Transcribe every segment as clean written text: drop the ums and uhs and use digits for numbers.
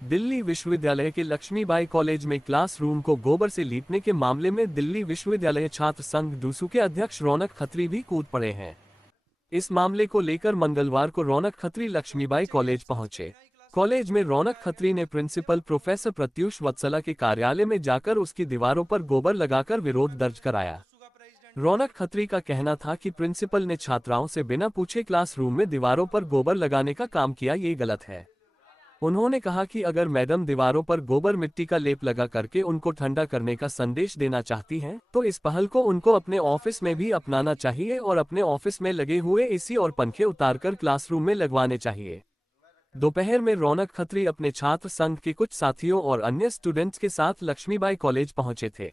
दिल्ली विश्वविद्यालय के लक्ष्मीबाई कॉलेज में क्लासरूम को गोबर से लीपने के मामले में दिल्ली विश्वविद्यालय छात्र संघ डूसू के अध्यक्ष रौनक खत्री भी कूद पड़े हैं। इस मामले को लेकर मंगलवार को रौनक खत्री लक्ष्मीबाई कॉलेज पहुंचे। कॉलेज में रौनक खत्री ने प्रिंसिपल प्रोफेसर प्रत्यूष वत्सला के कार्यालय में जाकर उसकी दीवारों पर गोबर लगाकर विरोध दर्ज कराया। रौनक खत्री का कहना था कि प्रिंसिपल ने छात्राओं से बिना पूछे क्लासरूम में दीवारों पर गोबर लगाने का काम किया, ये गलत है। उन्होंने कहा कि अगर मैडम दीवारों पर गोबर मिट्टी का लेप लगा करके उनको ठंडा करने का संदेश देना चाहती हैं, तो इस पहल को उनको अपने ऑफिस में भी अपनाना चाहिए और अपने ऑफिस में लगे हुए एसी और पंखे उतारकर क्लासरूम में लगवाने चाहिए। दोपहर में रौनक खत्री अपने छात्र संघ के कुछ साथियों और अन्य स्टूडेंट्स के साथ लक्ष्मीबाई कॉलेज पहुंचे थे।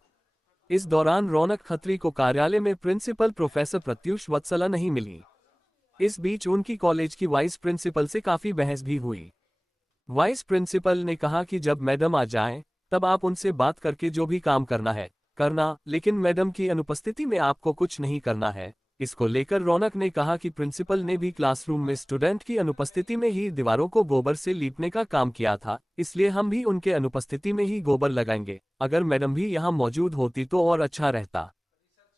इस दौरान रौनक खत्री को कार्यालय में प्रिंसिपल प्रोफेसर प्रत्यूष वत्सला नहीं मिली। इस बीच उनकी कॉलेज की वाइस प्रिंसिपल से काफी बहस भी हुई। वाइस प्रिंसिपल ने कहा कि जब मैडम आ जाएं, तब आप उनसे बात करके जो भी काम करना है करना, लेकिन मैडम की अनुपस्थिति में आपको कुछ नहीं करना है। इसको लेकर रौनक ने कहा कि प्रिंसिपल ने भी क्लासरूम में स्टूडेंट की अनुपस्थिति में ही दीवारों को गोबर से लीपने का काम किया था, इसलिए हम भी उनके अनुपस्थिति में ही गोबर लगाएंगे। अगर मैडम भी यहाँ मौजूद होती तो और अच्छा रहता।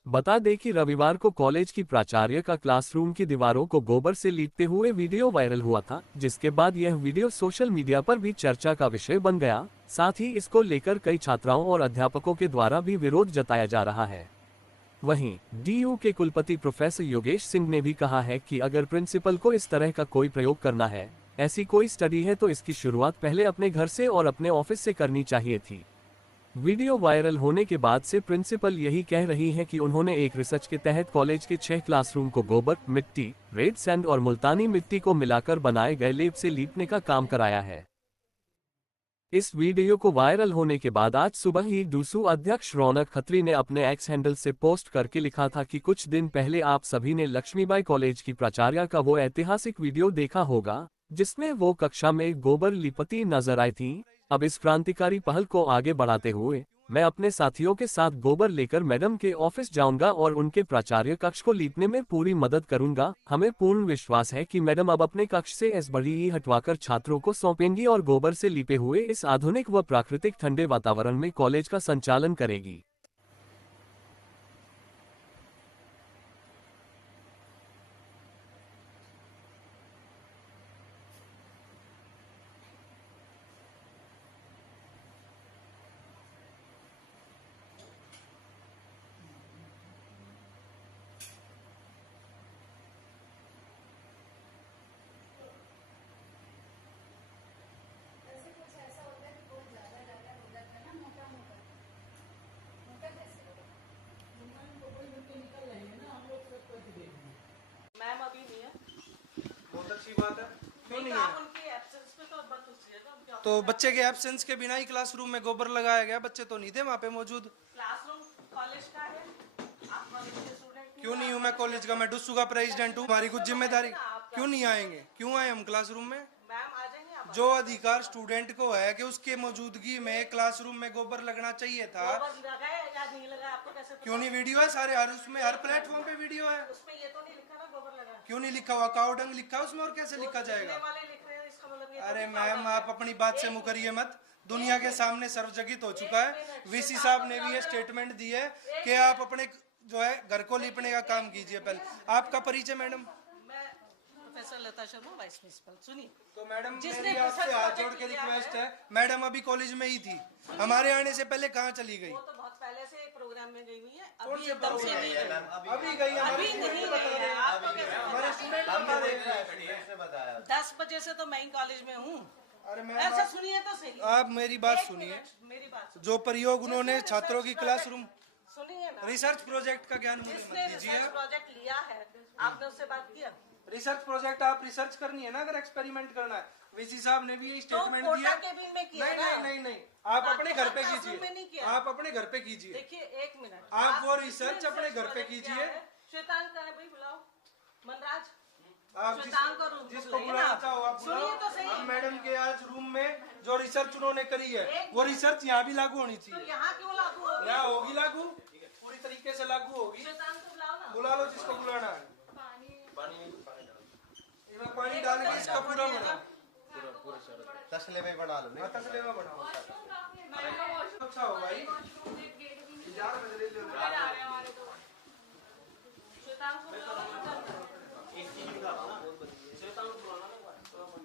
बता दें कि रविवार को कॉलेज की प्राचार्य का क्लासरूम की दीवारों को गोबर से लीपते हुए वीडियो वायरल हुआ था, जिसके बाद यह वीडियो सोशल मीडिया पर भी चर्चा का विषय बन गया। साथ ही इसको लेकर कई छात्राओं और अध्यापकों के द्वारा भी विरोध जताया जा रहा है। वहीं डीयू के कुलपति प्रोफेसर योगेश सिंह ने भी कहा है कि अगर प्रिंसिपल को इस तरह का कोई प्रयोग करना है, ऐसी कोई स्टडी है, तो इसकी शुरुआत पहले अपने घर से और अपने ऑफिस से करनी चाहिए थी। वीडियो वायरल होने के बाद से प्रिंसिपल यही कह रही हैं कि उन्होंने एक रिसर्च के तहत कॉलेज के 6 क्लासरूम को गोबर, मिट्टी, रेड सैंड और मुल्तानी मिट्टी को मिलाकर बनाए गए लेप से लीपने का काम कराया है। इस वीडियो को वायरल होने के बाद आज सुबह ही डूसू अध्यक्ष रौनक खत्री ने अपने एक्स हैंडल से पोस्ट करके लिखा था कि कुछ दिन पहले आप सभी ने लक्ष्मीबाई कॉलेज की प्राचार्य का वो ऐतिहासिक वीडियो देखा होगा, जिसमें वो कक्षा में गोबर लिपती नजर आई थी। अब इस क्रांतिकारी पहल को आगे बढ़ाते हुए मैं अपने साथियों के साथ गोबर लेकर मैडम के ऑफिस जाऊंगा और उनके प्राचार्य कक्ष को लीपने में पूरी मदद करूंगा। हमें पूर्ण विश्वास है कि मैडम अब अपने कक्ष से इस बड़ी हटवाकर छात्रों को सौंपेंगी और गोबर से लीपे हुए इस आधुनिक व प्राकृतिक ठंडे वातावरण में कॉलेज का संचालन करेगी। मैम अभी नहीं है। बहुत अच्छी बात है। क्यों नहीं आप है? उनके एब्सेंस में तो बंद हो जाएगा। तो बच्चे के एब्सेंस के बिना ही क्लासरूम में गोबर लगाया गया, बच्चे तो नहीं थे वहाँ पे मौजूद। क्लासरूम कॉलेज का है, आप कॉलेज के स्टूडेंट क्यों नहीं हूँ मैं कॉलेज का? मैं डुस्सू का प्रेसिडेंट हूँ। हमारी कुछ जिम्मेदारी। क्यों नहीं आएंगे? क्यों आए हम क्लासरूम में? मैम आ जाएंगे आप। जो अधिकार स्टूडेंट को है कि उसके मौजूदगी में क्लासरूम में गोबर लगना चाहिए था। गोबर लगाए या नहीं लगाए आपको कैसे पता? क्यों नहीं? वीडियो है सारे, हर उसमें हर प्लेटफॉर्म पे वीडियो है। उसमें ये तो नहीं लिखा ना गोबर लगा। क्यों नहीं लिखा हुआ? काउडंग लिखा है उसमें, और कैसे लिखा जाएगा? वाले लिख रहे हैं, इसका मतलब ये अरे मैम, आप अपनी बात से मुकरिए मत। दुनिया के सामने सर्वजगित हो चुका है। वीसी साहब ने भी ये स्टेटमेंट दी है कि आप अपने जो है घर को लीपने का काम कीजिए। पहले आपका परिचय मैडम? मैं प्रोफेसर लता शर्मा, वाइस प्रिंसिपल। सुनिए तो मैडम जिसने मेरी आपसे हाथ जोड़ के रिक्वेस्ट है, मैडम अभी कॉलेज में ही थी, हमारे आने से पहले कहाँ चली गई? वो तो बहुत पहले से प्रोग्राम में गई हुई है, कौन अभी से एकदम से प्रोग्राम नहीं गई। अभी गई? हमारे अभी नहीं स्टूडेंट बता गई रहे है, हैं। आपको कैसे हमारे स्टूडेंट बता रहे हैं। 10 बजे से तो मैं ही कॉलेज में हूँ। अरे मैम, ऐसा सुनिए तो सही। आप मेरी बात एक सुनिए। मिनट, मेरी बात सुनिए। जो प्रयोग उन्होंने छात्रों की क्लासरूम सुनिए ना, रिसर्च प्रोजेक्ट का ज्ञान मुझे जिसने मत दीजिए। रिसर्च प्रोजेक्ट लिया है, आपने उससे बात किया? रिसर्च प्रोजेक्ट आप रिसर्च करनी है ना, अगर एक्सपेरिमेंट करना है। वीसी साहब ने भी यही स्टेटमेंट तो दिया। कोटा केबिन में किया नहीं ना? नहीं नहीं नहीं, आप अपने घर पे क्लासरूम में नहीं कीजिए। किया। आप अपने घर पे कीजिए। देखिए एक मिनट, आप वो जिसने रिसर्च अपने घर पे प्रोजेक्ट कीजिए। किया है, श्वेतांग का है भाई, बुलाओ। मनराज, आप श्वेतांग को रूम जिसको बुलाइए बुलाना ना। चाहो आप सुनिए तो सही। हम मैडम के आज रूम में जो रिसर्च उन्होंने करी है, वो रिसर्च यहाँ भी लागू होनी तो चाहिए। यहाँ क्यों लागू हो गई? यहाँ होगी लागू, पूरी तरीके से लागू होगी। श्वेतांग को बुलाओ ना। बुला लो जिसको बुलाना है। पानी डाल के इसका पूरा बना। तसले में बना लो। हाँ, तसले में बनाओ। अच्छा हो भाई।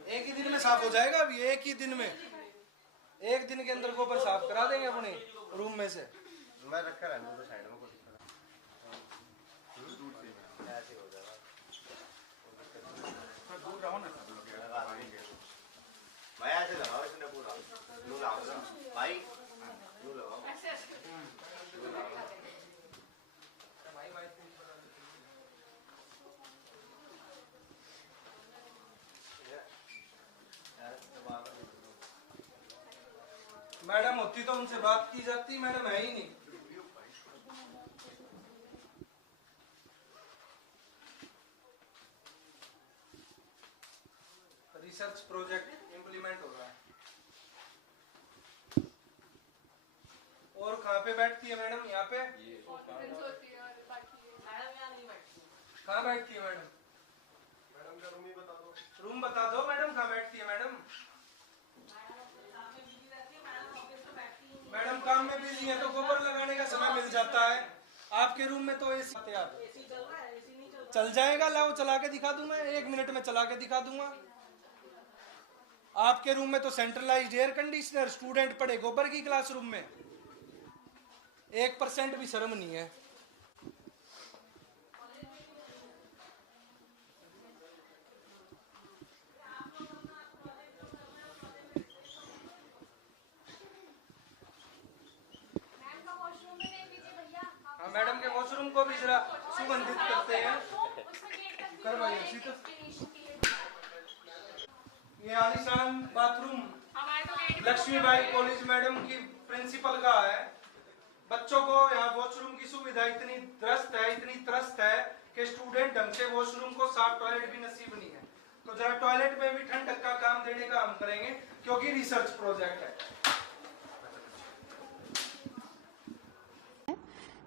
एक ही दिन में साफ हो जाएगा। अभी एक ही दिन में, एक दिन के अंदर गोबर साफ करा देंगे अपने रूम में से। मैं रखा रहने दो साइड में, ऐसे हो जाएगा। दूर रहो ना सब लोग, भाई ऐसे लगाओ, इसने पूरा नू लगाओ ना भाई, नू लगाओ ऐसे ऐसे। मैडम होती तो उनसे बात की जाती, मैडम है ही नहीं। रिसर्च प्रोजेक्ट इम्प्लीमेंट हो रहा है। और कहाँ पे बैठती है मैडम? यहाँ पे? कहाँ बैठती है मैडम? मैडम का रूम ही बता दो। रूम बता दो मैडम, कहाँ बैठती है मैडम? मैडम काम में बिजी है तो गोबर लगाने का समय मिल जाता है। आपके रूम में तो एसी चल जाएगा, लाओ चला के दिखा दूं मैं, 1 मिनट में चला के दिखा दूंगा। आपके रूम में तो सेंट्रलाइज्ड एयर कंडीशनर, स्टूडेंट पढ़े गोबर की क्लासरूम में, 1% भी शर्म नहीं है। मैडम के वॉशरूम को भी जरा सुगंधित करते हैं। करवाइए। ये आलीशान बाथरूम लक्ष्मीबाई कॉलेज मैडम की प्रिंसिपल का है। बच्चों को यहाँ वॉशरूम की सुविधा इतनी त्रस्त है कि स्टूडेंट ढंग से वॉशरूम को साफ टॉयलेट भी नसीब नहीं है। तो जरा टॉयलेट में भी ठंडक का काम देने का हम करेंगे, क्योंकि रिसर्च प्रोजेक्ट है।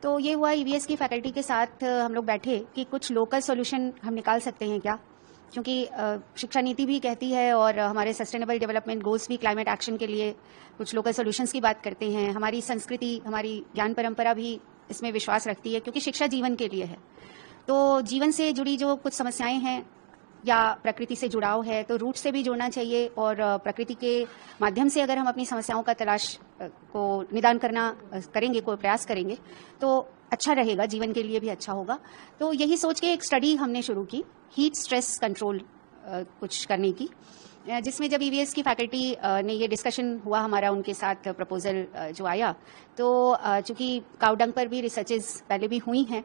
तो ये हुआ ईवीएस की फैकल्टी के साथ हम लोग बैठे कि कुछ लोकल सॉल्यूशन हम निकाल सकते हैं क्या, क्योंकि शिक्षा नीति भी कहती है और हमारे सस्टेनेबल डेवलपमेंट गोल्स भी क्लाइमेट एक्शन के लिए कुछ लोकल सॉल्यूशंस की बात करते हैं। हमारी संस्कृति, हमारी ज्ञान परंपरा भी इसमें विश्वास रखती है, क्योंकि शिक्षा जीवन के लिए है। तो जीवन से जुड़ी जो कुछ समस्याएं हैं या प्रकृति से जुड़ाव है, तो रूट से भी जुड़ना चाहिए, और प्रकृति के माध्यम से अगर हम अपनी समस्याओं का तलाश को निदान करेंगे, कोई प्रयास करेंगे, तो अच्छा रहेगा, जीवन के लिए भी अच्छा होगा। तो यही सोच के एक स्टडी हमने शुरू की, हीट स्ट्रेस कंट्रोल कुछ करने की, जिसमें जब ईवीएस की फैकल्टी ने ये डिस्कशन हुआ हमारा, उनके साथ प्रपोजल जो आया, तो चूंकि काउडंग पर भी रिसर्चेज पहले भी हुई हैं,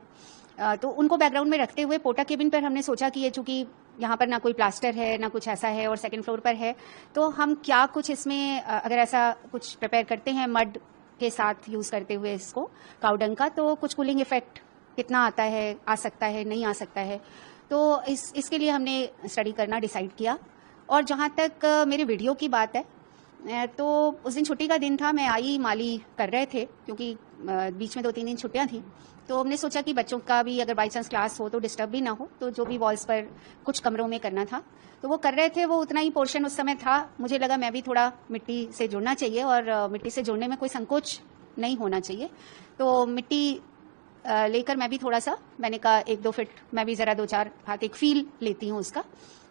तो उनको बैकग्राउंड में रखते हुए पोटा केबिन पर हमने सोचा कि ये चूंकि यहाँ पर ना कोई प्लास्टर है ना कुछ ऐसा है और सेकंड फ्लोर पर है, तो हम क्या कुछ इसमें अगर ऐसा कुछ प्रिपेयर करते हैं मड के साथ यूज़ करते हुए इसको काउडंग का, तो कुछ कूलिंग इफेक्ट कितना आता है, आ सकता है, नहीं आ सकता है। तो इसके लिए हमने स्टडी करना डिसाइड किया। और जहाँ तक मेरे वीडियो की बात है, तो उस दिन छुट्टी का दिन था, मैं आई, माली कर रहे थे, क्योंकि बीच में 2-3 दिन छुट्टियाँ थी, तो हमने सोचा कि बच्चों का भी अगर बाई चांस क्लास हो तो डिस्टर्ब भी ना हो, तो जो भी वॉल्स पर कुछ कमरों में करना था तो वो कर रहे थे। वो उतना ही पोर्शन उस समय था। मुझे लगा मैं भी थोड़ा मिट्टी से जुड़ना चाहिए, और मिट्टी से जुड़ने में कोई संकोच नहीं होना चाहिए। तो मिट्टी लेकर मैं भी थोड़ा सा, मैंने कहा 1-2 फीट मैं भी ज़रा 2-4 हाथ एक फील लेती हूँ उसका,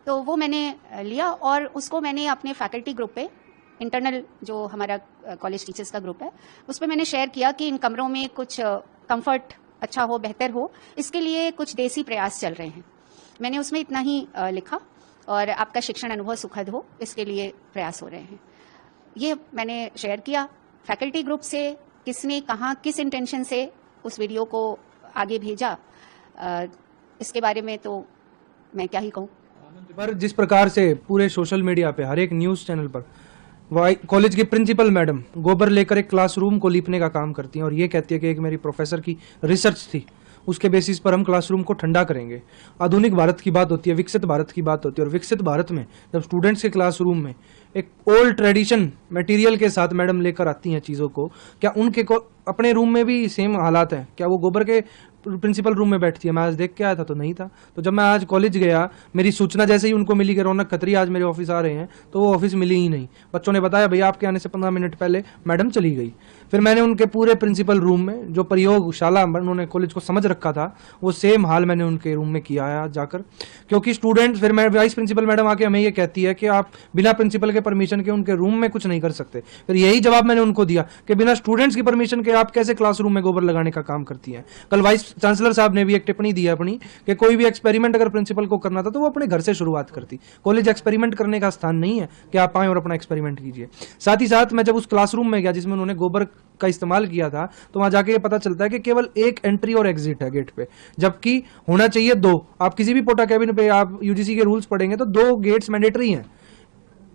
तो वो मैंने लिया और उसको मैंने अपने फैकल्टी ग्रुप पे, इंटरनल जो हमारा कॉलेज टीचर्स का ग्रुप है, उस पर मैंने शेयर किया कि इन कमरों में कुछ कंफर्ट अच्छा हो, बेहतर हो, इसके लिए कुछ देसी प्रयास चल रहे हैं। मैंने उसमें इतना ही लिखा, और आपका शिक्षण अनुभव सुखद हो, इसके लिए प्रयास हो रहे हैं। ये मैंने शेयर किया फैकल्टी ग्रुप से। किसने कहाँ किस इंटेंशन से उस वीडियो को आगे भेजा, इसके बारे में तो मैं क्या ही कहूँ। पर जिस प्रकार से पूरे सोशल मीडिया पे हर एक न्यूज़ चैनल पर कॉलेज की प्रिंसिपल मैडम गोबर लेकर एक क्लासरूम को लीपने का काम करती हैं और ये कहती है कि एक मेरी प्रोफेसर की रिसर्च थी, उसके बेसिस पर हम क्लासरूम को ठंडा करेंगे। आधुनिक भारत की बात होती है, विकसित भारत की बात होती है, और विकसित भारत में जब स्टूडेंट्स के क्लासरूम में एक ओल्ड ट्रेडिशन मटेरियल के साथ मैडम लेकर आती हैं चीज़ों को, क्या उनके को अपने रूम में भी सेम हालात हैं? क्या वो गोबर के प्रिंसिपल रूम में बैठती है। मैं आज देख के आया था तो नहीं था। तो जब मैं आज कॉलेज गया, मेरी सूचना जैसे ही उनको मिली कि रौनक खत्री आज मेरे ऑफिस आ रहे हैं, तो वो ऑफिस मिली ही नहीं। बच्चों ने बताया भैया आपके आने से 15 मिनट पहले मैडम चली गई। फिर मैंने उनके पूरे प्रिंसिपल रूम में जो प्रयोगशाला उन्होंने कॉलेज को समझ रखा था, वो सेम हाल मैंने उनके रूम में किया है जाकर। क्योंकि स्टूडेंट्स, फिर मैं वाइस प्रिंसिपल मैडम आके हमें ये कहती है कि आप बिना प्रिंसिपल के परमिशन के उनके रूम में कुछ नहीं कर सकते। फिर यही जवाब मैंने उनको दिया कि बिना स्टूडेंट्स की परमिशन के आप कैसे क्लासरूम में गोबर लगाने का काम करती हैं। कल वाइस चांसलर साहब ने भी एक टिप्पणी दी है अपनी कि कोई भी एक्सपेरिमेंट अगर प्रिंसिपल को करना था तो वो अपने घर से शुरुआत करती। कॉलेज एक्सपेरिमेंट करने का स्थान नहीं है कि आप आए और अपना एक्सपेरिमेंट कीजिए। साथ ही साथ मैं जब उस क्लासरूम में गया जिसमें उन्होंने गोबर का इस्तेमाल किया था, तो वहां जाके ये पता चलता है कि केवल एक एंट्री और एग्जिट है गेट पे, जबकि होना चाहिए 2। आप किसी भी पोटा कैबिन पे आप यूजीसी के रूल्स पढ़ेंगे तो 2 गेट्स मैंडेटरी हैं।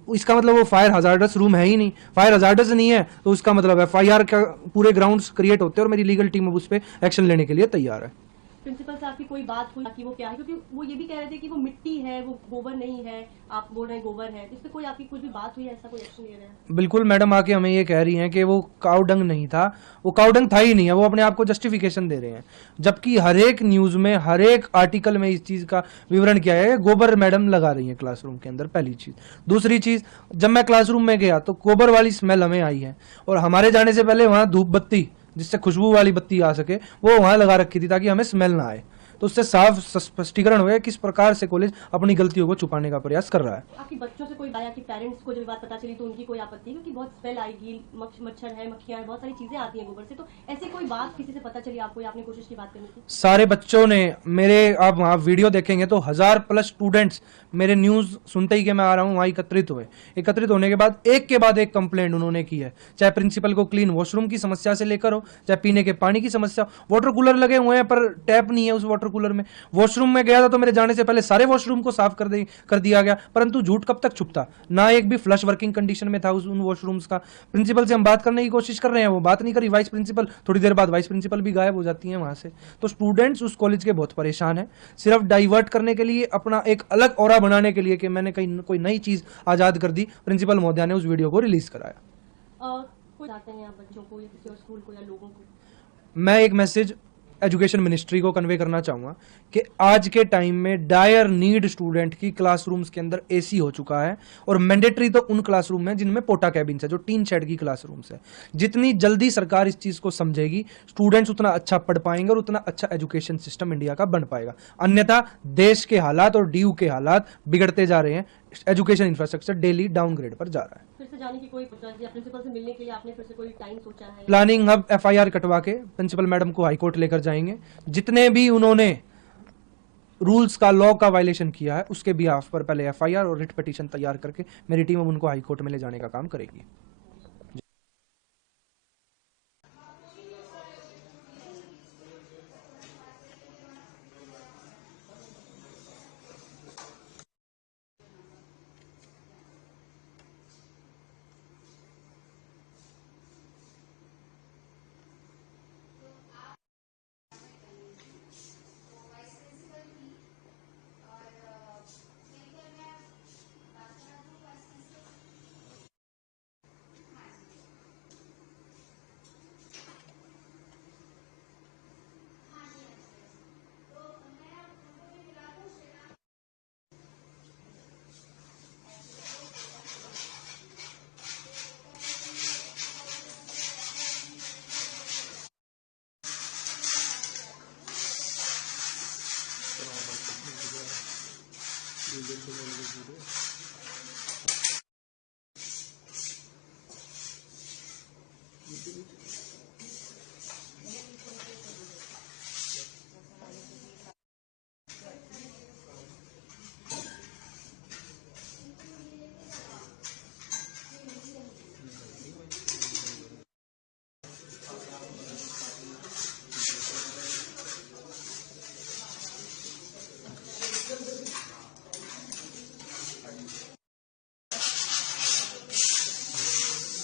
इसका मतलब वो फायर हजार्डस रूम है ही नहीं। फायर हजार्डस नहीं है तो उसका मतलब एफआईआर का पूरे ग्राउंड्स क्रिएट होते हैं और मेरी लीगल टीम अब उस पर एक्शन लेने के लिए तैयार है। प्रिंसिपल साहब की कोई बात हुई कि वो क्या है, क्योंकि वो ये भी कह रहे थे कि वो मिट्टी है, वो गोबर नहीं है, आप बोल रहे हैं गोबर है, इस पे कोई आपकी कुछ भी बात हुई, ऐसा कोई एक्शन ले रहे हैं? बिल्कुल, मैडम आके हमें ये कह रही हैं कि वो काउडंग नहीं था, वो काउडंग था ही नहीं है, वो अपने आप को जस्टिफिकेशन दे रहे हैं। जबकि हर एक न्यूज में, हर एक आर्टिकल में इस चीज का विवरण किया है, गोबर मैडम लगा रही है क्लासरूम के अंदर, पहली चीज। दूसरी चीज, जब मैं क्लासरूम में गया तो गोबर वाली स्मेल हमें आई है और हमारे जाने से पहले वहां धूप बत्ती, जिससे खुशबू वाली बत्ती आ सके, वो वहां लगा रखी थी ताकि हमें स्मेल ना आए। तो उससे साफ स्पष्टीकरण हो गया किस प्रकार से कॉलेज अपनी गलतियों को छुपाने का प्रयास कर रहा है। आपके बच्चों से कोई आया कि पेरेंट्स को जब बात पता चली तो उनकी कोई आपत्ति, क्योंकि बहुत स्मेल आएगी, मच्छर है, मक्खियां हैं, बहुत सारी चीजें आती हैं गोबर से, तो ऐसे कोई बात किसी से पता चली आपको, या आपने कोशिश की बात करने की? सारे बच्चों ने मेरे, आप वहाँ वीडियो देखेंगे तो 1000+ स्टूडेंट्स मेरे न्यूज सुनते ही कि मैं आ रहा हूँ वहाँ एकत्रित हुए। एकत्रित होने के बाद एक कंप्लेंट उन्होंने की है, चाहे प्रिंसिपल को क्लीन वॉशरूम की समस्या से लेकर हो, चाहे पीने के पानी की समस्या। वाटर कूलर लगे हुए हैं पर टैप नहीं है उस वाटर कूलर में। वॉशरूम में गया था तो मेरे जाने से पहले सारे वॉशरूम को साफ कर दिया गया, परंतु झूठ कब तक छुपता, ना एक भी फ्लश वर्किंग कंडीशन में था उन वॉशरूम्स का। प्रिंसिपल से हम बात करने की कोशिश कर रहे हैं, वो बात नहीं करी। वाइस प्रिंसिपल, थोड़ी देर बाद वाइस प्रिंसिपल भी गायब हो जाती है वहां से। तो स्टूडेंट्स उस कॉलेज के बहुत परेशान है, सिर्फ डाइवर्ट करने के लिए, अपना एक अलग ऑरा बनाने के लिए कि मैंने कहीं कोई नई चीज आजाद कर दी। प्रिंसिपल महोदया ने उस वीडियो को रिलीज कराया। कोई चाहते हैं आप बच्चों को या किसी और स्कूल को या लोगों को? मैं एक मैसेज एजुकेशन मिनिस्ट्री को कन्वे करना चाहूँगा कि आज के टाइम में डायर नीड स्टूडेंट की क्लासरूम्स के अंदर एसी हो चुका है, और मैंडेटरी तो उन क्लासरूम में जिनमें पोटा कैबिन है, जो टीन शेड की क्लासरूम्स है। जितनी जल्दी सरकार इस चीज़ को समझेगी, स्टूडेंट्स उतना अच्छा पढ़ पाएंगे और उतना अच्छा एजुकेशन सिस्टम इंडिया का बन पाएगा। अन्यथा देश के हालात और डीयू के हालात बिगड़ते जा रहे हैं, एजुकेशन इंफ्रास्ट्रक्चर डेली डाउनग्रेड पर जा रहा है। फिर से जाने की कोई प्रिंसिपल से मिलने के लिए आपने फिर से कोई टाइम सोचा है? प्लानिंग, अब एफआईआर कटवा के प्रिंसिपल मैडम को हाईकोर्ट लेकर जाएंगे। जितने भी उन्होंने रूल्स का, लॉ का वायलेशन किया है, उसके बिहाफ पर पहले एफआईआर और रिट पिटीशन तैयार करके मेरी टीम अब उनको हाईकोर्ट में ले जाने का काम करेगी।